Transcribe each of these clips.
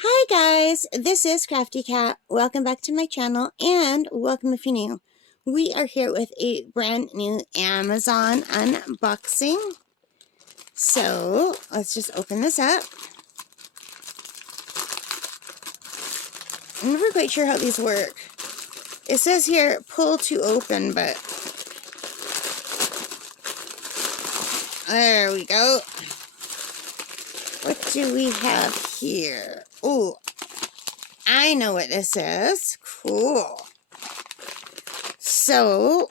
Hi guys, this is Crafty Cat. Welcome back to my channel and welcome if you're new. We are here with a brand new Amazon unboxing. So let's just open this up. I'm never quite sure how these work. It says here pull to open, but there we go. What do we have here? Oh, I know what this is. Cool. So,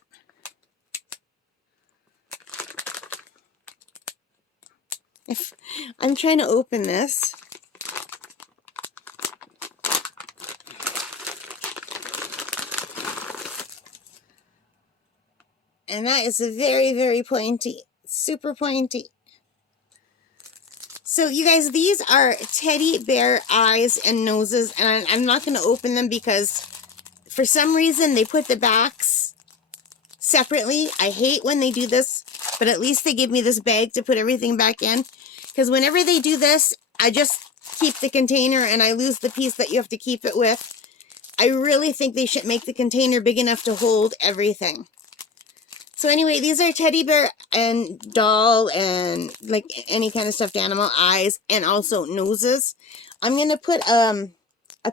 if I'm trying to open this. And that is very, very pointy. Super pointy. So, you guys, these are teddy bear eyes and noses. And I'm not going to open them because for some reason they put the backs separately. I hate when they do this. But at least they give me this bag to put everything back in. Because whenever they do this, I just keep the container and I lose the piece that you have to keep it with. I really think they should make the container big enough to hold everything. So anyway, these are teddy bear and doll and like any kind of stuffed animal eyes and also noses. I'm going to put a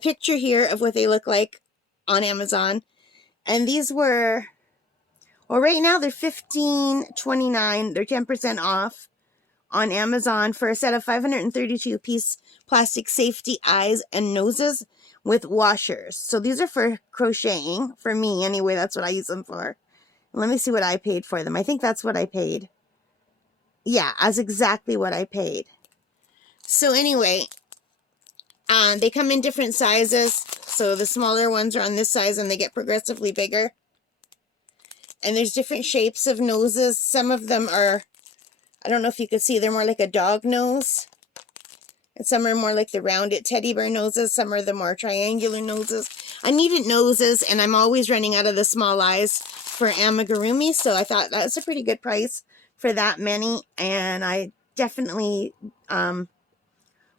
picture here of what they look like on Amazon. And these were, well, right now they're $15.29. They're 10% off on Amazon for a set of 532 piece plastic safety eyes and noses with washers. So these are for crocheting, for me anyway. That's what I use them for. Let me see what I paid for them. I think that's what I paid. Yeah, that's exactly what I paid. So anyway, they come in different sizes. So the smaller ones are on this size and they get progressively bigger. And there's different shapes of noses. Some of them are, I don't know if you could see, they're more like a dog nose. And some are more like the rounded teddy bear noses. Some are the more triangular noses. I needed noses, and I'm always running out of the small eyes for amigurumi, so I thought that was a pretty good price for that many, and I definitely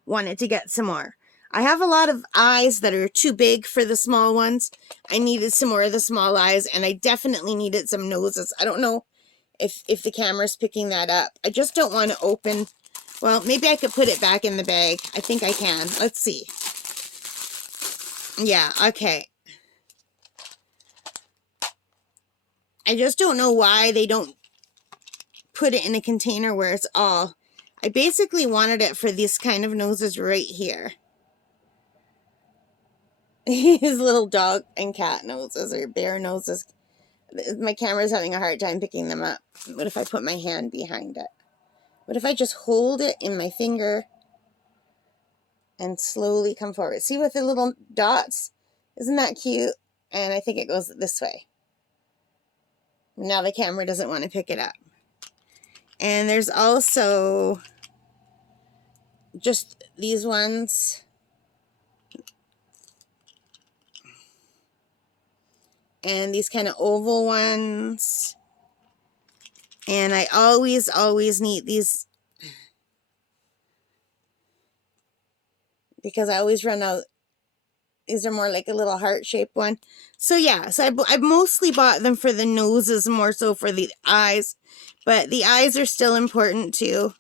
wanted to get some more. I have a lot of eyes that are too big for the small ones. I needed some more of the small eyes, and I definitely needed some noses. I don't know if the camera's picking that up. I just don't want to open. Well, maybe I could put it back in the bag. I think I can. Let's see. Yeah, okay. I just don't know why they don't put it in a container where it's all. I basically wanted it for this kind of noses right here. His little dog and cat noses or bear noses. My camera's having a hard time picking them up. What if I put my hand behind it? What if I just hold it in my finger and slowly come forward? See with the little dots? Isn't that cute? And I think it goes this way. Now the camera doesn't want to pick it up. And there's also just these ones. And these kind of oval ones. And I always need these because I always run out. These are more like a little heart-shaped one. So yeah, so I mostly bought them for the noses, more so for the eyes. But the eyes are still important too.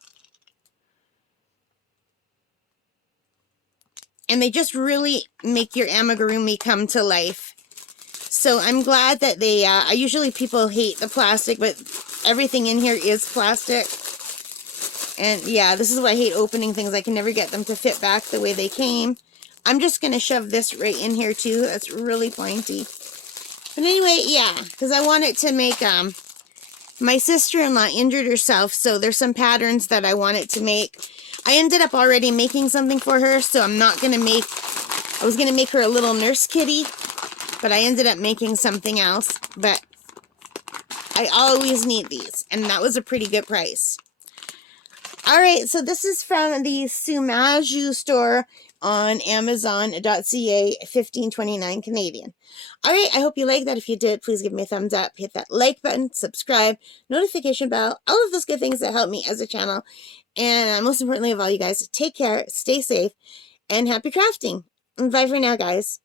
And they just really make your amigurumi come to life. So I'm glad that they, usually people hate the plastic, but everything in here is plastic. And yeah, this is why I hate opening things. I can never get them to fit back the way they came. I'm just going to shove this right in here too. That's really pointy. But anyway, yeah, because I wanted to make, my sister-in-law injured herself, so there's some patterns that I wanted to make. I ended up already making something for her, so I'm not going to make, I was going to make her a little nurse kitty, but I ended up making something else. But I always need these, and that was a pretty good price. Alright, so this is from the Sumaju store on Amazon.ca, $15.29 Canadian. Alright, I hope you liked that. If you did, please give me a thumbs up. Hit that like button, subscribe, notification bell, all of those good things that help me as a channel. And most importantly of all, you guys, take care, stay safe, and happy crafting. Bye for now, guys.